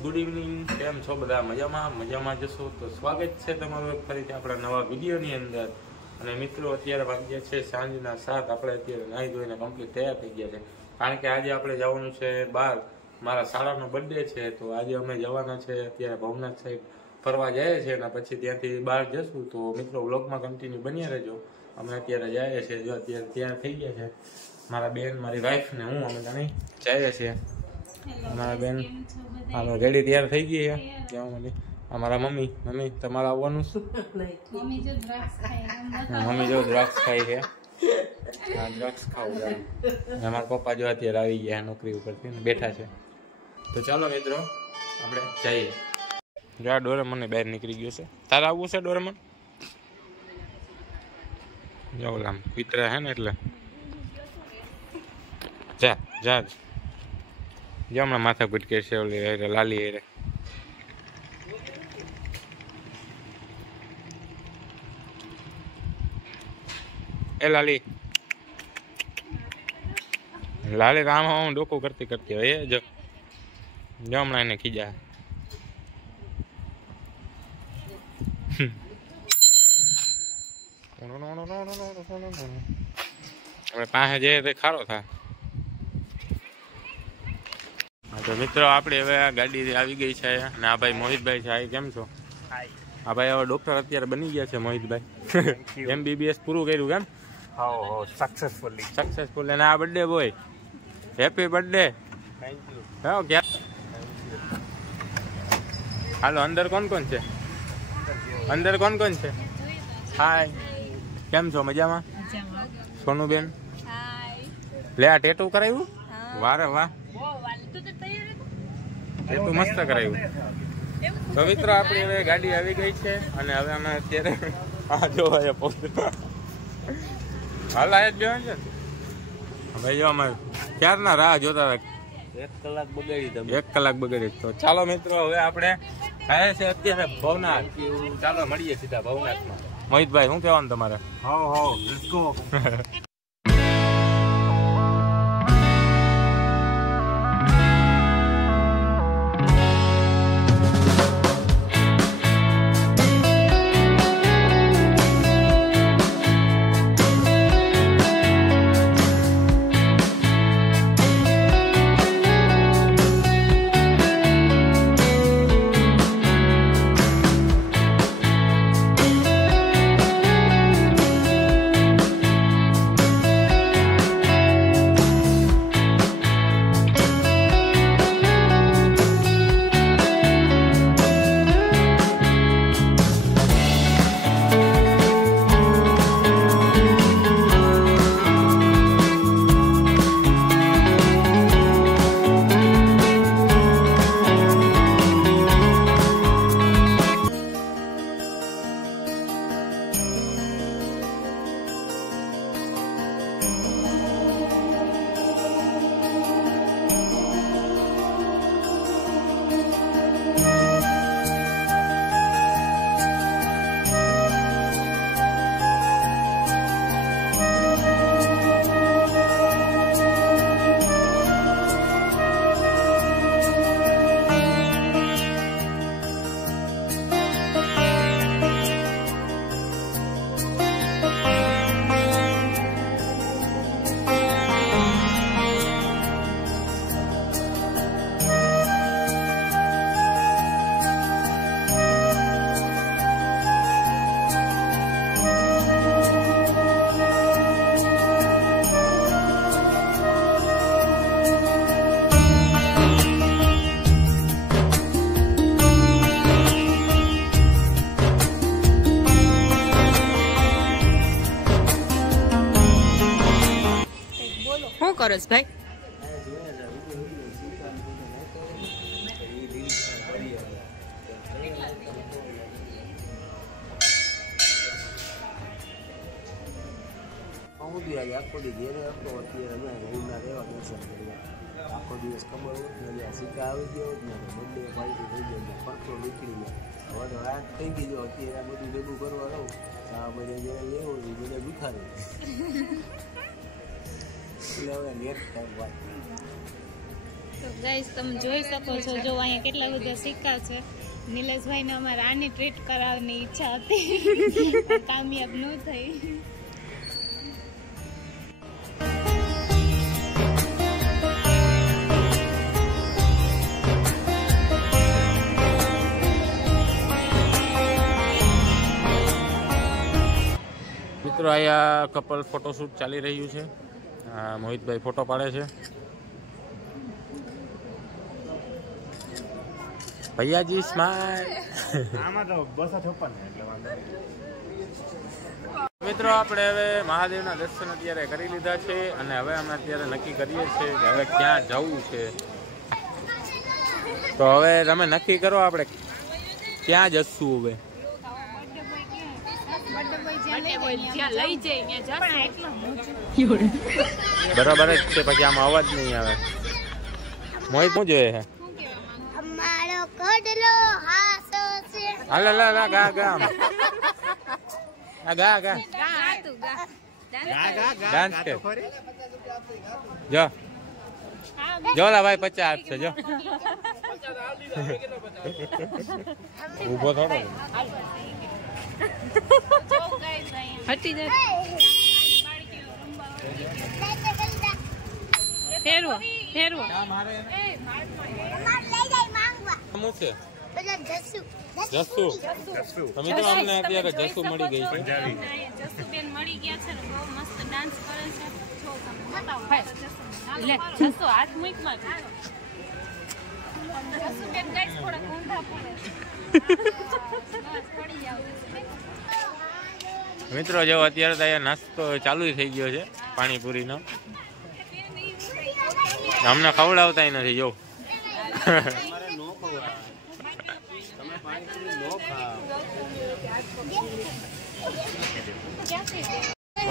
Good evening, કેમ છો બધા? મજામાં જશો તો સ્વાગત છે તમારું ફરીથી આપણા નવા વિડીયોની અંદર. અને મિત્રો, અત્યારે વાગ્યા છે સાંજના 7. આપણે અત્યારે નાહી ધોઈને કમ્પ્લીટ તૈયાર થઈ ગયા છે, કારણ કે આજે આપણે જવાનું છે બહાર. મારા શાળાનો બર્થડે છે, તો આજે અમે જવાના છે અત્યારે ભવનાથ સાઈડ ફરવા જઈએ છીએ, અને પછી ત્યાંથી બહાર જશું. તો મિત્રો, વ્લોગમાં કન્ટિન્યુ બન્યા રહેજો. અમે અત્યારે જઈએ છીએ, જો અત્યારે તૈયાર થઈ ગયા છે મારા બેન, મારી વાઈફ ને હું. અમે ત્યાં જઈએ છીએ. અમારા બેન હાલો રેડી તૈયાર થઈ ગઈ છે. ક્યાં મને અમારા મમ્મી તમારે આવવાનું શું? મમ્મી જો દ્રાક્ષ ખાય છે. હા, દ્રાક્ષ ખાવું. અમારા પપ્પા જો અત્યારે આવી ગયા નોકરી ઉપરથી બેઠા છે. તો ચાલો મિત્રો, આપણે જઈએ. જો આ ડોરેમોન બહાર નીકળી ગયો છે. તારે આવવું છે ડોરેમોન? જો ઓલા કૂતરા હે ને એટલે જા જા. જો હમણાં માથા કૂટકે છે ઓલી લાલી હેરે. એ લાલી રામ હું ડોકું કરતી હોય. જો હમણાં એને ખીજા. હવે પાસે જઈએ તો ખારો થાય. તો મિત્રો, આપણે હવે આ ગાડી આવી ગઈ છે, અને આ ભાઈ મોહિતભાઈ છે. કેમ છો? આ ભાઈ હવે ડોક્ટર અત્યારે બની ગયા છે મોહિતભાઈ. MBBS પૂરું કર્યું કેમ? સક્સેસફુલ. અને આ બર્થડે બોય, હેપી બર્થડે. હાલો, અંદર કોણ છે? અંદર કોણ છે? હાય, કેમ છો? મજામાં? સોનુબેન લે આ ટેટુ કરાવ્યું? વારે વાહ, એટલું મસ્ત કરાવ્યું. તો મિત્રો, આપણી હવે ગાડી આવી ગઈ છે, અને હવે અમે અત્યારે આ જોવા હાલ આયા જ બેન છે ભાઈ. જો અમે ક્યારના રાહ જોતા હતા. 1 કલાક બગાડી. તો ચાલો મિત્રો, હવે આપણે ગયા છે અત્યારે ભવનાથ. ચાલો મળીએ સીધા ભવનાથમાં. મોહિતભાઈ, શું કહેવાનું તમારે? Let's go. કરસ ભાઈ? આખો દી ઘેરે હતો, અત્યારે રૂમના રહેવા દર્શન કર્યા. આખો દિવસ ખબર હોય સિક્કા આવી ગયો, બર્થડે પાર્ટી થઈ ગયો, ખર્ચો નીકળી ગયો. હવે તો રાત થઈ ગઈ. જો અત્યારે આ બધું ભેગું કરવા રહું ચા બધે જેને લેવો એ બધે દુખાડે એટલે હવે લેટ થાય વાત. તો ગાઈસ તમે જોઈ શકો છો, જો અહીંયા કેટલા બધા સિક્કા છે. નિલેશભાઈને અમારે આની ટ્રીટ કરાવવાની ઈચ્છા હતી, કામયાબ ન થઈ. મિત્રો અહીંયા કપલ ફોટોશૂટ ચાલી રહ્યું છે. મોહિતભાઈ ફોટો પાડે છે. ભૈયાજી સ્માઈલ. મિત્રો આપણે હવે મહાદેવના દર્શન અત્યારે કરી લીધા છે અને હવે અમે અત્યારે નક્કી કરીએ છીએ કે હવે ક્યાં જવું છે. તો હવે તમે નક્કી કરો આપણે ક્યાં જશું. હવે બરાબર જ છે, પછી આમાં અવાજ નહીં આવે. મોહિત શું જોઈએ છે? હાલ ગા ગા ગા ગા ડાન્સ કર. જો જોલા ભાઈ 50 આપશે. જો ઉભો થોડો હટી જાય. ફેરવો ફેરવો. શું છે? જસુ. તમે તો અમને અત્યારે જસુ મળી ગઈ છે. જસુબેન મળી ગયા છે ને, બહુ મસ્ત ડાન્સ કરે છે. જો તમે બતાવો લે જસુ હાથ મૂકમાં છે. જસુબેન ગાઈસ થોડા ઊંધા પડે. બસ પડી જાવ જસુબેન. મિત્રો જો અત્યારે તો અહીંયા નાસ્તો ચાલુ થઈ ગયો છે પાણીપુરીનો. અમને ખવડાવતા નથી. જો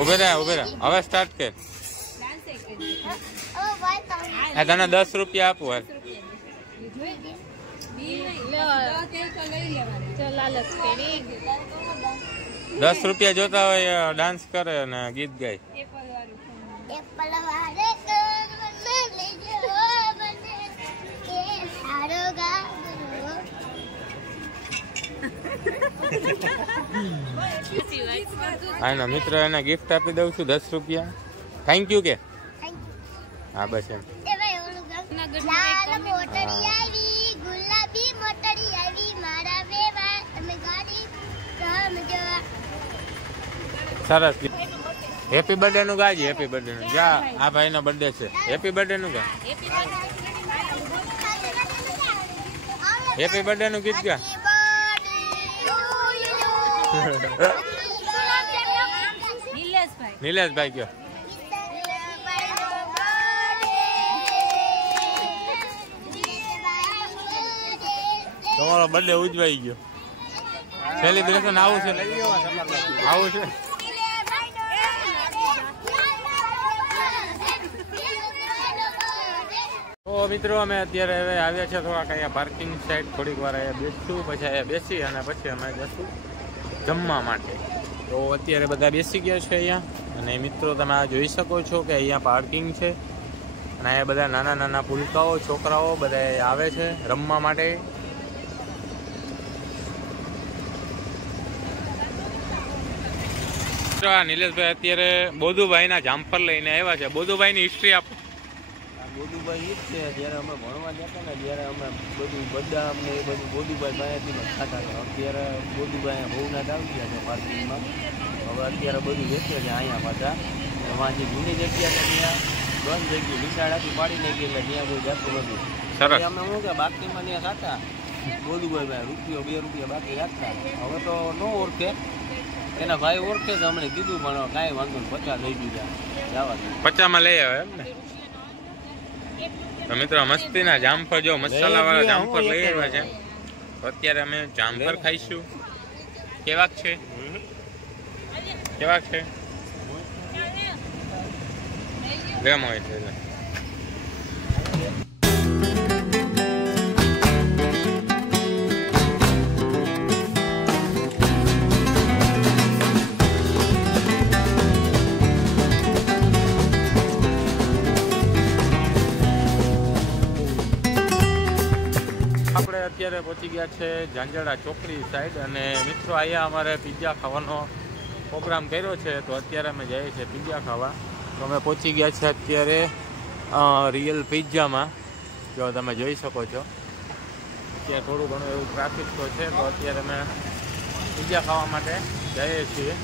ઉભે રહે હવે સ્ટાર્ટ કર. તને 10 રૂપિયા આપું. લાલચ કરી 10 રૂપિયા જોતા હોય ડાન્સ કરે અને ગીત ગાય. હા ના મિત્ર એને ગિફ્ટ આપી દઉં છું 10 રૂપિયા. થેન્ક યુ કે હા બસ એમ. સરસ. હેપી બર્થડે નું ગાજી. હેપી બર્થડે નું જા. આ ભાઈ નો બર્થડે છે. હેપી બર્થડે નું ગા. હેપી બર્થડે નું ગીત ગા. નિલેશભાઈ કયો. તમારો બર્થડે ઉજવાઈ ગયો. સેલિબ્રેશન આવું છે. આવું છે. તો મિત્રો અમે અત્યારે હવે આવ્યા છે થોડાક અહીંયા પાર્કિંગ સાઈડ. થોડીક વાર અહીંયા બેસશું, પછી અહીંયા બેસી અને પછી અમે જશું જમવા માટે. તો અત્યારે બધા બેસી ગયા છે અહીંયા. અને મિત્રો તમે આ જોઈ શકો છો કે અહીંયા પાર્કિંગ છે અને અહીંયા બધા નાના નાના પુલકાઓ છોકરાઓ બધા આવે છે રમવા માટે. નિલેશભાઈ અત્યારે બોધુભાઈના જામફળ લઈને આવ્યા છે. બોધુભાઈની હિસ્ટ્રી આપો. બોધુભાઈ એ જ છે, જ્યારે અમે ભણવા જતા ને ત્યારે અમે બધું બદામ ને એ બધું બોધુભાઈ પાસેથી ખાતા હતા. અત્યારે બોધુભાઈ ભવનાથ આવી ગયા છે પાર્કિંગમાં. હવે અત્યારે બધું વેચે છે અહીંયા પાછા. એમાં જે જૂની જગ્યા છે ત્યાં બંધ થઈ ગયું, વિશાળાથી પાડી નાખી એટલે ત્યાં કોઈ જતું નથી. અમે શું કે બાકીમાં ત્યાં ખાતા બોધુભાઈ ભાઈ રૂપિયો 2 રૂપિયા બાકી રાખતા. હવે તો ન ઓળખે, એના ભાઈ ઓળખે છે. હમણાં કીધું પણ કાંઈ વાંધો નહીં, 50 લઈ દીધા. જવા 50 લઈ આવે એમ ને. તો મિત્રો મસ્તીના જામફળ જો મસાલા વાળા જામફળ લઈ આવ્યા છે. અત્યારે અમે જામફળ ખાઈશું. કેવાક છે? કેવાક છે? ગેમ હોય છે. અત્યારે પહોંચી ગયા છે ઝાંઝડા ચોકડી સાઈડ અને મિત્રો અહીંયા અમારે પિઝા ખાવાનો પ્રોગ્રામ કર્યો છે તો અત્યારે અમે જઈએ છીએ પિઝા ખાવા. તો અમે પહોંચી ગયા છે અત્યારે રિયલ પિઝામાં. જો તમે જોઈ શકો છો ત્યાં થોડું ઘણું એવું ટ્રાફિક તો છે તો અત્યારે અમે પિઝા ખાવા માટે જઈએ છીએ.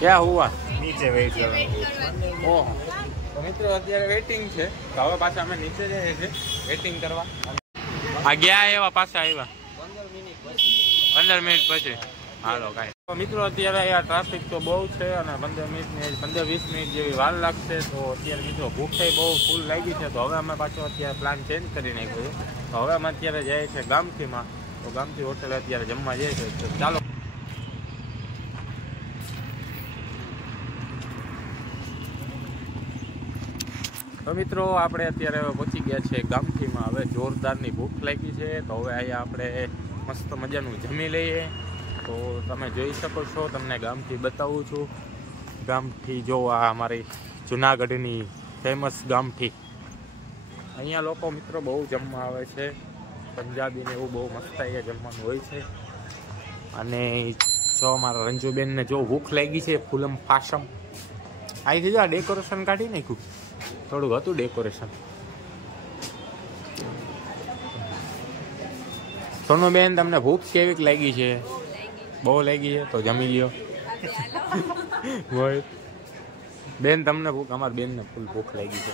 ક્યાં હુઆ નીચે વેઇટ કરવા. ઓહો તો મિત્રો અત્યારે વેઇટિંગ છે તો હવે પાછા અમે નીચે જઈએ છીએ વેઇટિંગ કરવા. આ ગયા એવા પાછા આવ્યા 15 મિનિટ પછી. હાલો કાંઈ તો મિત્રો અત્યારે અહીંયા ટ્રાફિક તો બહુ છે અને 15-20 મિનિટ જેવી વાર લાગશે. તો અત્યારે મિત્રો ભૂખે બહુ ફૂલ લાગી છે તો હવે અમે પાછો અત્યારે પ્લાન ચેન્જ કરી નાખ્યો. તો હવે અમે અત્યારે જઈએ છીએ ગામઠીમાં. તો ગામઠી હોટલે અત્યારે જમવા જઈએ છીએ. તો ચાલો તો મિત્રો આપણે અત્યારે હવે પહોંચી ગયા છે ગામઠીમાં. હવે જોરદારની ભૂખ લાગી છે તો હવે અહીંયા આપણે મસ્ત મજાનું જમી લઈએ. તો તમે જોઈ શકો છો તમને ગામઠી બતાવું છું. ગામઠી જો આ અમારી જુનાગઢની ફેમસ ગામઠી. અહીંયા લોકો મિત્રો બહુ જમવા આવે છે. પંજાબીને એવું બહુ મસ્ત અહીંયા જમવાનું હોય છે. અને જો અમારા રંજુબેનને જો ભૂખ લાગી છે ફૂલમ ફાસમ. અહીંથી આ ડેકોરેશન કાઢી નાખ્યું થોડુંક હતું ડેકોરેશન. સોનુબેન તમને ભૂખ કેવીક લાગી છે? બહુ લાગી છે તો જમી લ્યો. બેન તમને ભૂખ? અમારી બેનને ફૂલ ભૂખ લાગી છે.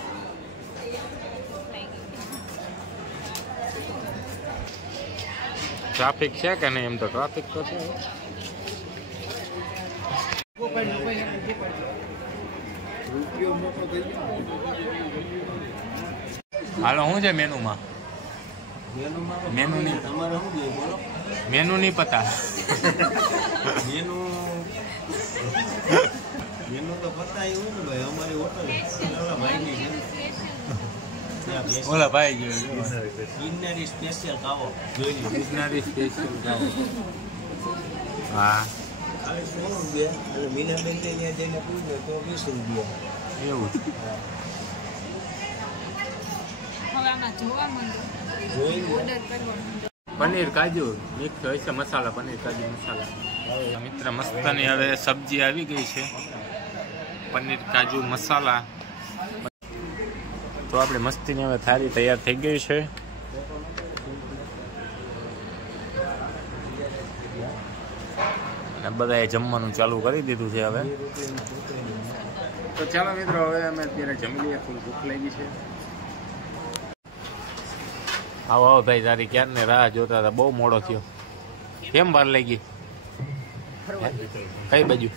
ટ્રાફિક છે કે નહીં? એમ તો ટ્રાફિક તો છે. હાલો શું છે મેનુમાં? મેનુ નહીં પતા. મેનુ તો પતા એવું ને ભાઈ અમારી હોટલ ઓલા ભાઈ જોઈ ગિરનારી સ્પેશિયલ ખાવો જોઈ લો. ગિરનારી સ્પેશિયલ ખાવો. હા ખાલી 100 રૂપિયા અને મીનાબેન ત્યાં જઈને પૂછો તો 20 રૂપિયા એવું. પનીર કાજુ મિક્સ હોય છે મસાલા. પનીર કાજુ મસાલા. મિત્ર મસ્તની હવે સબ્જી આવી ગઈ છે પનીર કાજુ મસાલા. તો આપણે મસ્તીની હવે થાળી તૈયાર થઈ ગઈ છે. અને બધાએ જમવાનું ચાલુ કરી દીધું છે હવે. તો ચાલો મિત્રો હવે અમે અત્યારે જમી લઈએ. ફૂલ ભૂખ લાગી છે. આવો આવો ભાઈ, તારી ક્યારને રાહ જોતા હતા. બહુ મોડો થયો. કેમ વાર લાગી? કઈ બાજુ?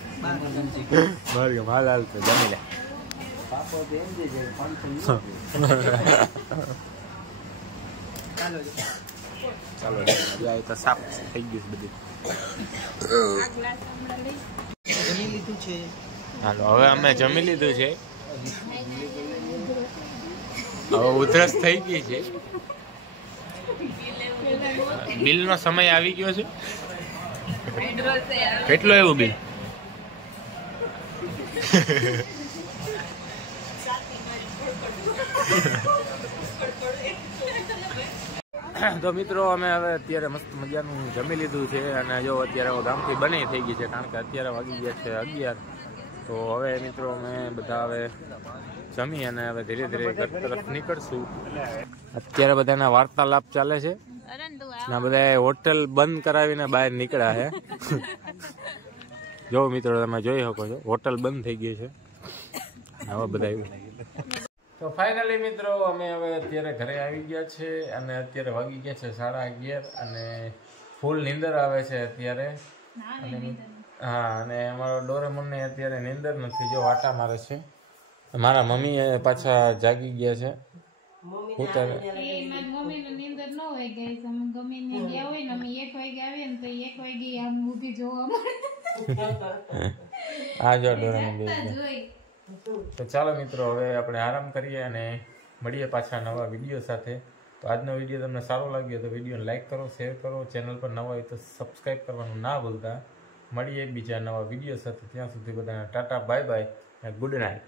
હાલ હાલ તો જમી લે. ચાલો તો સાફ થઈ ગયું બધું. હાલો હવે અમે જમી લીધું છે. હવે ઉધરસ થઈ ગઈ છે. બિલનો સમય આવી ગયો છે. કેટલો એવું બિલ? તો મિત્રો અમે હવે અત્યારે મસ્ત મજાનું જમી લીધું છે અને જો અત્યારે ગામથી બની થઈ ગઈ છે કારણ કે અત્યારે વાગી ગયા છે 11. તો હવે મિત્રો અમે બધા હવે જમી અને હવે ધીરે ધીરે ઘર તરફ નીકળશું. અત્યારે બધાના વાર્તાલાપ ચાલે છે. બધા હોટલ બંધ કરાવીને બહાર નીકળ્યા છે. જો મિત્રો તમે જોઈ શકો છો હોટલ બંધ થઈ ગઈ છે. હવે બધા તો ફાઇનલી મિત્રો અમે હવે અત્યારે ઘરે આવી ગયા છે અને અત્યારે વાગી ગયા છે 11:30 અને ફૂલ નીંદર આવે છે અત્યારે. હા અને અમારો ડોરેમોનને અત્યારે નીંદર નથી. જો આટા મારે છે. મારા મમ્મી પાછા જાગી ગયા છે. આ જો ડોરેમોન. તો ચાલો મિત્રો હવે આપણે આરામ કરીએ અને મળીએ પાછા નવા વિડીયો સાથે. તો આજનો વિડીયો તમને સારો લાગ્યો તો વિડીયોને લાઈક કરો, શેર કરો. ચેનલ પર નવા હોય તો સબસ્ક્રાઈબ કરવાનું ના ભૂલતા. મળીએ બીજા નવા વિડીયો સાથે. ત્યાં સુધી બધાને ટાટા બાય બાય અને ગુડ નાઇટ.